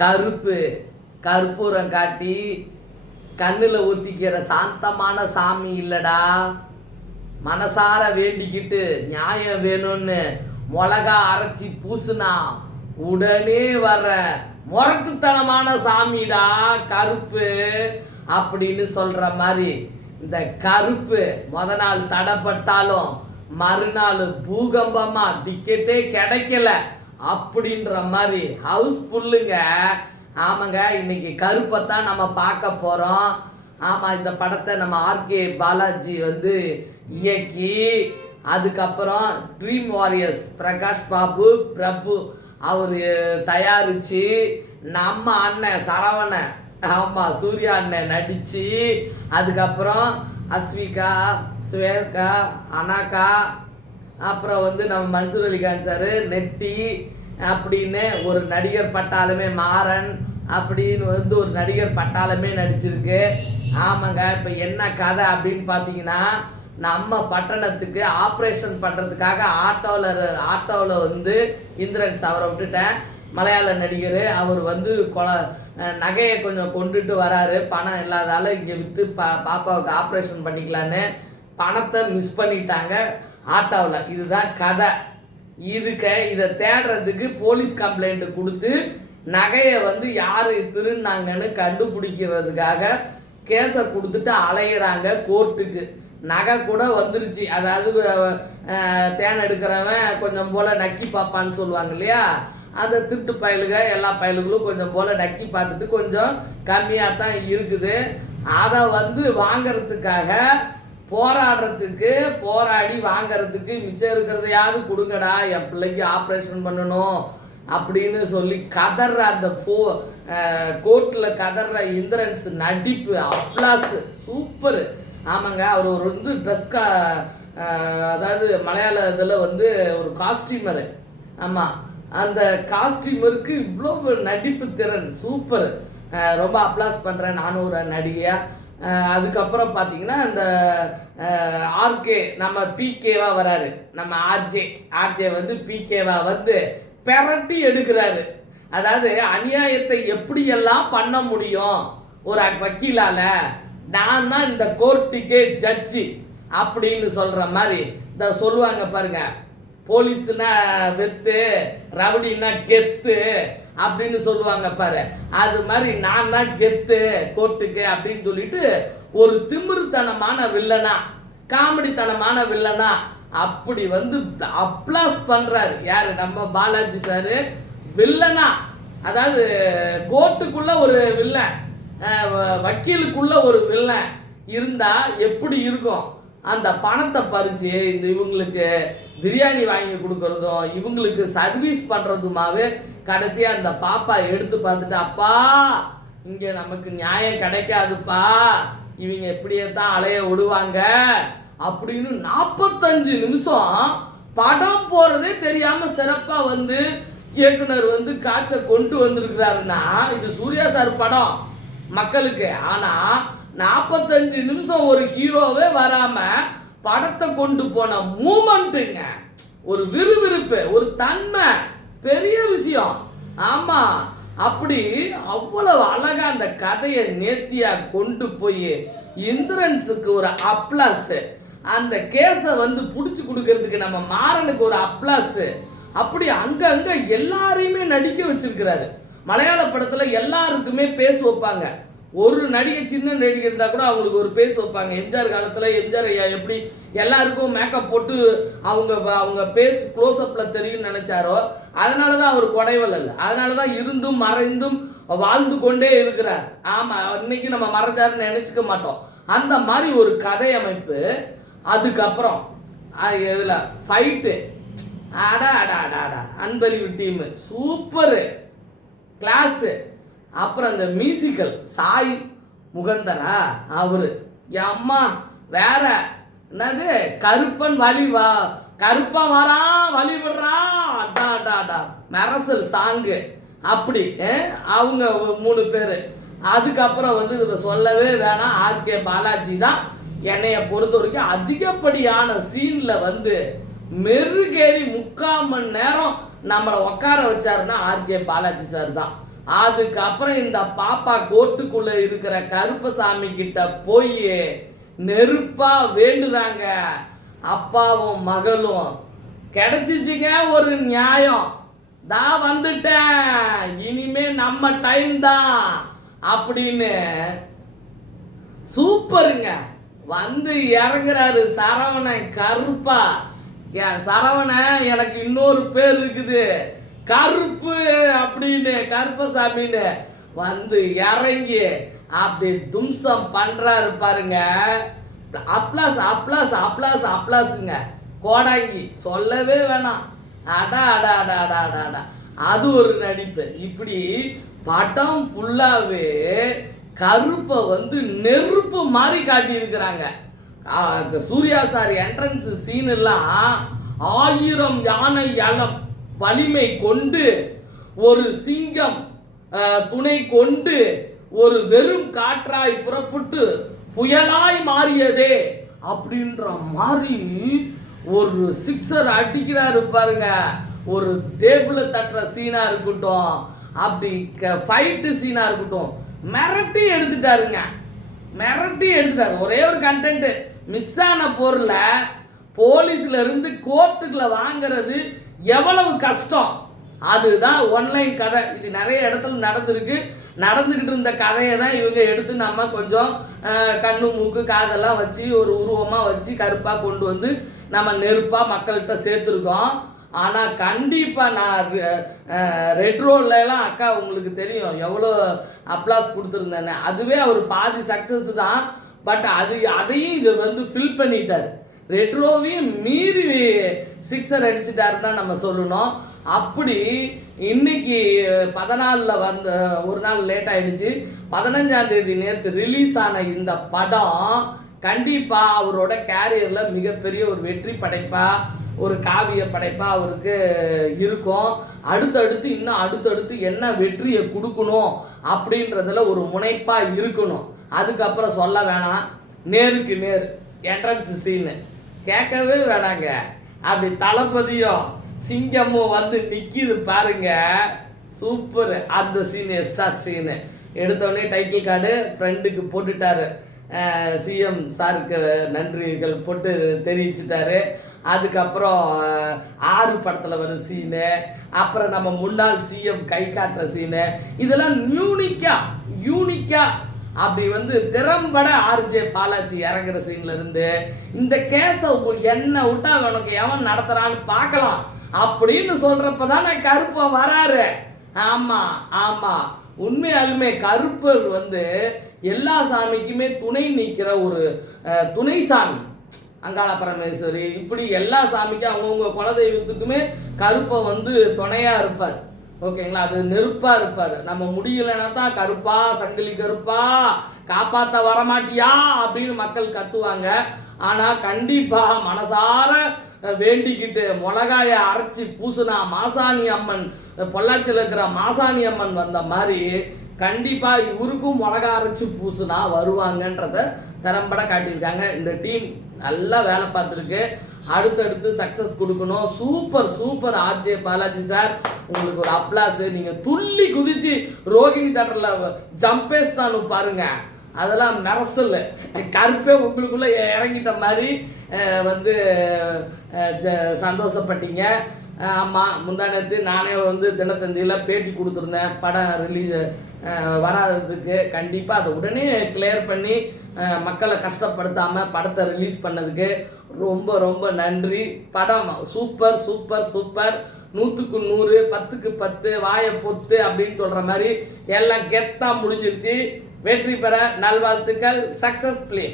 கருப்பு கற்பூரம் காட்டி கண்ணில் ஊற்றிக்கிற சாந்தமான சாமி இல்லடா. மனசார வேண்டிக்கிட்டு நியாயம் வேணும்னு மிளகா அரைச்சி பூசுனா உடனே வர்ற முரட்டுத்தனமான சாமிடா கருப்பு அப்படின்னு சொல்ற மாதிரி இந்த கருப்பு முத நாள் தடைப்பட்டாலும் மறுநாள் பூகம்பமா டிக்கெட்டே கிடைக்கல அப்படின்ற மாதிரி ஹவுஸ் ஃபுல்லுங்க. ஆமாங்க, இன்னைக்கு கருப்பைத்தான் நம்ம பார்க்க போகிறோம். ஆமாம், இந்த படத்தை நம்ம ஆர்கே பாலாஜி இயக்கி அதுக்கப்புறம் ட்ரீம் வாரியர்ஸ் பிரகாஷ் பாபு பிரபு அவர் தயாரித்து நம்ம அண்ணன் சரவணன் ஆமாம் சூர்யா அண்ணன் நடித்து அதுக்கப்புறம் அஸ்விகா ஸ்வேகா அனாகா அப்புறம் நம்ம மன்சூர் அலிகான் சார் நெட்டி அப்படின்னு ஒரு நடிகர் பட்டாலுமே மாறன் அப்படின்னு ஒரு நடிகர் பட்டாலுமே நடிச்சிருக்கு. ஆமாங்க, இப்போ என்ன கதை அப்படின்னு பார்த்தீங்கன்னா, நம்ம பட்டணத்துக்கு ஆப்ரேஷன் பண்ணுறதுக்காக ஆட்டோவில் இந்திரன்ஸ் அவரை விட்டுட்டேன். மலையாள நடிகர் அவர் நகையை கொஞ்சம் கொண்டுட்டு வராரு. பணம் இல்லாதால இங்கே விற்று பாப்பாவுக்கு ஆப்ரேஷன் பண்ணிக்கலான்னு பணத்தை மிஸ் பண்ணிட்டாங்க ஆட்டோவில். இதுதான் கதை. இதை தேடுறதுக்கு போலீஸ் கம்ப்ளைண்ட் கொடுத்து நகையை யார் திருநாங்கன்னு கண்டுபிடிக்கிறதுக்காக கேஸை கொடுத்துட்டு அலையிறாங்க கோர்ட்டுக்கு. நகை கூட வந்துருச்சு. அதாவது தேன் எடுக்கிறவன் கொஞ்சம் போல் நக்கி பார்ப்பான்னு சொல்லுவாங்க இல்லையா, அந்த திருட்டு பயலுக எல்லா பயலுகளும் கொஞ்சம் போல் நக்கி பார்த்துட்டு கொஞ்சம் கம்மியாக தான் இருக்குது. அதை வாங்கிறதுக்காக போராடி வாங்கிறதுக்கு மிச்சம் இருக்கிறதையாவது கொடுங்கடா, என் பிள்ளைக்கு ஆப்ரேஷன் பண்ணணும் அப்படின்னு சொல்லி கதற அந்த கோர்ட்டில் கதற இந்திரன்ஸ் நடிப்பு அப்ளாஸ் சூப்பர். ஆமாங்க, அவர் ஒரு ட்ரெஸ்கா அதாவது மலையாள இதில் ஒரு காஸ்டியூமரு. ஆமாம், அந்த காஸ்டியூமருக்கு இவ்வளோ நடிப்பு திறன் சூப்பர். ரொம்ப அப்ளாஸ் பண்ணுறேன் நானும் ஒரு நடிகையாக. அதுக்கப்புறம் பார்த்தீங்கன்னா இந்த ஆர்கே நம்ம பிகேவா வராரு. நம்ம ஆர்ஜே பிகேவா பெரட்டி எடுக்கிறாரு. அதாவது அநியாயத்தை எப்படியெல்லாம் பண்ண முடியும் ஒரு வக்கீலால, நான் தான் இந்த கோர்ட்டுக்கே ஜட்ஜி அப்படின்னு சொல்ற மாதிரி இந்த சொல்லுவாங்க பாருங்க, போலீஸ்னா வெத்து ரவுடின்னா கெத்து அப்படின்னு சொல்லுவாங்க பாரு. அது மாதிரி நான் தான் கெத்து கோர்ட்டுக்கு அப்படின்னு சொல்லிட்டு ஒரு திமிருத்தனமான வில்லனா காமெடித்தனமான வில்லனா அப்படி அப்ளாஸ் பண்றாரு. யாரு? நம்ம பாலாஜி சாரு வில்லனா. அதாவது கோர்ட்டுக்குள்ள ஒரு வில்லன், வக்கீலுக்குள்ள ஒரு வில்லன் இருந்தா எப்படி இருக்கும்? அந்த பணத்தை பறிச்சு இவங்களுக்கு பிரியாணி வாங்கி கொடுக்கறதும் இவங்களுக்கு சர்வீஸ் பண்றதுமாவே கடைசியா அந்த பாப்பா எடுத்து பார்த்துட்டு, அப்பா இங்க நமக்கு நியாயம் கிடைக்காதுப்பா, இவங்க இப்படியே தான் அலைய விடுவாங்க அப்படின்னு 45 நிமிஷம் படம் போறதே தெரியாம சிறப்பா இயக்குனர் காட்சை கொண்டு வந்திருக்கிறாருன்னா இது சூர்யா சார் படம் மக்களுக்கு. ஆனா 45 நிமிஷம் ஒரு ஹீரோவே வராம படத்தை கொண்டு போன மூமெண்ட்டுங்க, ஒரு விறுவிறுப்பு, ஒரு தன்மை, பெரிய விஷயம். ஆமா, அப்படி அவ்வளவு அழகா அந்த கதையை நேர்த்தியா கொண்டு போய் இந்திரன்ஸுக்கு ஒரு அப்ளாஸ், அந்த கேஸை புடிச்சு கொடுக்கறதுக்கு நம்ம மாறனுக்கு ஒரு அப்ளாஸ், அப்படி அங்க எல்லாரையுமே நடிக்க வச்சிருக்கிறாரு. மலையாள படத்துல எல்லாருக்குமே பேச வைப்பாங்க. ஒரு நடிகை சின்ன நடிகை இருந்தா கூட அவங்களுக்கு ஒரு பேச வைப்பாங்க. எம்ஜிஆர் காலத்துல எம்ஜிஆர் ஐயா எப்படி எல்லாருக்கும் மேக்கப் போட்டு அவங்க பேஸ் க்ளோஸ் அப்ல தெரியும் நினைச்சாரோ, அதனாலதான் அவர் கொடைவல் இல்லை, அதனாலதான் இருந்தும் மறைந்தும் வாழ்ந்து கொண்டே இருக்கிறார். ஆமா, இன்னைக்கு நம்ம மறைஞ்சாருன்னு நினைச்சுக்க மாட்டோம். அந்த மாதிரி ஒரு கதை அமைப்பு. அதுக்கப்புறம் இதுல fight Anbariv team super class. அப்புறம் அந்த மியூசிக்கல் சாய் முகந்தரா அவரு அம்மா வேற என்னது கருப்பன் கருப்பன் வரான் வழி விடுறான் மெரசல் சாங்கு அப்படி அவங்க 3 பேர். அதுக்கப்புறம் இதை சொல்லவே வேணாம், ஆர்கே பாலாஜி தான் என்னைய பொறுத்த வரைக்கும் அதிகப்படியான சீன்ல மெருகேறி 3/4 மணி நேரம் நம்மளை உட்கார வச்சாருன்னா ஆர்கே பாலாஜி சார் தான். அதுக்கப்புறம் இந்த பாப்பா கோர்ட்டுக்குள்ள இருக்கிற கருப்பசாமி கிட்ட போய் நெருப்பா வேண்டுறாங்க. அப்பாவும் மகளும் கிடைச்சிச்சுங்க ஒரு நியாயம். தான் வந்துட்டேன், இனிமே நம்ம டைம் தான் அப்படின்னு சூப்பருங்க. வந்து இறங்குறாரு சரவணன் கருப்பா. சரவணன் எனக்கு இன்னொரு பேர் இருக்குது கருப்பு அப்படின்னு, கருப்பசாமின்னு வந்து இறங்கி அப்படி தும்சம் பண்றாரு பாருங்க. அப்ளாஸ் அப்ளாஸ் அப்ளாஸ் அப்ளாஸுங்க. கோடாங்கி சொல்லவே வேணாம். அடா அடா அடா அடா அடா அடா, அது ஒரு நடிப்பு. இப்படி படம் ஃபுல்லாவே கருப்பை வந்து நெருப்பு மாதிரி காட்டியிருக்கிறாங்க. சூர்யா சார் என்ட்ரன்ஸ் சீன் எல்லாம் 1000 யானை வலிமை கொண்டு ஒரு சிங்கம் துணை கொண்டு ஒரு வெறும் காற்றாய் புறப்பட்டு புயலாய் மாறியதே அப்படின்ற மாதிரி ஒரு சிக்ஸர் அடிக்கிறாரு பாருங்க. ஒரு டேபிள தட்டுற சீனா இருக்கட்டும், அப்படி ஃபைட்டு சீனா இருக்கட்டும், மிரட்டி எடுத்துட்டாருங்க. மிரட்டி எடுத்துட்டாரு. ஒரே ஒரு கண்டென்ட் மிஸ் ஆன பொருளை போலீஸ்ல இருந்து கோர்ட்டுக்குள்ள வாங்குறது எவ்வளவு கஷ்டம். அதுதான் ஒன்லைன் கதை. இது நிறைய இடத்துல நடந்துக்கிட்டு இருந்த கதையை தான் இவங்க எடுத்து நம்ம கொஞ்சம் கண்ணு மூக்கு காதெல்லாம் வச்சு ஒரு உருவமாக வச்சு கருப்பாக கொண்டு வந்து நம்ம நெருப்பாக மக்கள்கிட்ட சேர்த்துருக்கோம். ஆனால் கண்டிப்பாக நான் ரெட் ரோல்லாம் அக்கா உங்களுக்கு தெரியும் எவ்வளோ அப்ளாஸ் கொடுத்துருந்தேன்னு. அதுவே அவர் பாதி சக்ஸஸ் தான். பட் அதையும் இது வந்து ஃபில் பண்ணிட்டார். ரெட் ரோவையும் மீறி சிக்ஸர் அடிச்சுட்டாரு தான் நம்ம சொல்லணும். அப்படி இன்னைக்கு 14 வந்த ஒரு நாள் லேட் ஆயிடுச்சு. 15ஆம் தேதி நேற்று ரிலீஸ் ஆன இந்த படம் கண்டிப்பாக அவரோட கேரியரில் மிகப்பெரிய ஒரு வெற்றி படைப்பா, ஒரு காவிய படைப்பா அவருக்கு இருக்கும். அடுத்தடுத்து என்ன வெற்றியை கொடுக்கணும் அப்படின்றதுல ஒரு முனைப்பாக இருக்கணும். அதுக்கப்புறம் சொல்ல வேணாம், நேருக்கு நேர் என்ட்ரன்ஸ் சீனு கேட்கவே வேணாங்க. அப்படி தளபதியும் சிங்கமும் வந்து நிற்கிது பாருங்க, சூப்பர். அந்த சீன் எக்ஸ்ட்ரா சீனு எடுத்தோடனே டைட்டில் கார்டு ஃப்ரெண்டுக்கு போட்டுட்டாரு. சிஎம் சாருக்கு நன்றிகள் போட்டு தெரிவிச்சுட்டாரு. அதுக்கப்புறம் 6 படத்தில் வர சீனு, அப்புறம் நம்ம முன்னாள் சிஎம் கை காட்டுற சீனு, இதெல்லாம் யூனிக்கா அப்படி வந்து திறம்பட ஆர்ஜே பாலாஜி இறங்குற சீன்ல இருந்து இந்த கேஸை என்ன விட்டா உனக்கு எவன் நடத்துறான்னு பார்க்கலாம் அப்படின்னு சொல்றப்பதான் கருப்பன் வராரு. ஆமா உண்மையாலுமே கருப்பர் வந்து எல்லா சாமிக்குமே துணை நிற்கிற ஒரு துணை சாமி. அங்காள பரமேஸ்வரி இப்படி எல்லா சாமிக்கும் அவங்கவுங்க குலதெய்வத்துக்குமே கருப்பன் வந்து துணையா இருப்பார். ஓகேங்களா, அது நெருப்பா இருப்பார். நம்ம முடியலன்னா தான் கருப்பா சங்கிலி கருப்பா காப்பாற்ற வரமாட்டியா அப்படின்னு மக்கள் கத்துவாங்க. ஆனால் கண்டிப்பாக மனசார வேண்டிக்கிட்டு மிளகாய அரைச்சி பூசுனா மாசாணி அம்மன், பொள்ளாச்சியில் இருக்கிற மாசாணி அம்மன் வந்த மாதிரி கண்டிப்பாக இவருக்கும் மிளகா அரைச்சி பூசுனா வருவாங்கன்றத திறம்பட காட்டியிருக்காங்க. இந்த டீம் நல்லா வேலை பார்த்துருக்கு. அடுத்தடுத்து சக்ஸஸ் கொடுக்கணும். சூப்பர் ஆர்ஜே பாலாஜி சார், உங்களுக்கு ஒரு அப்ளாஸ். நீங்கள் துள்ளி குதிச்சு ரோகிணி தேட்டரில் ஜம்பேஸ் தான் பாருங்க, அதெல்லாம் மெரசல். கருப்பே உங்களுக்குள்ளே இறங்கிட்ட மாதிரி வந்து சந்தோஷப்பட்டீங்க. ஆமாம், முந்தானத்து நானே வந்து தினத்தந்தியில் பேட்டி கொடுத்துருந்தேன் படம் ரிலீஸ் வராததுக்கு. கண்டிப்பாக அதை உடனே கிளியர் பண்ணி மக்களை கஷ்டப்படுத்தாமல் படத்தை ரிலீஸ் பண்ணதுக்கு ரொம்ப நன்றி. படம் சூப்பர் 100க்கு 100 10க்கு 10 வாயை பொத்து அப்படின்னு சொல்கிற மாதிரி எல்லாம் கெத்தாக முடிஞ்சிருச்சு. வெற்றி பெற நல்வாழ்த்துக்கள். Success play.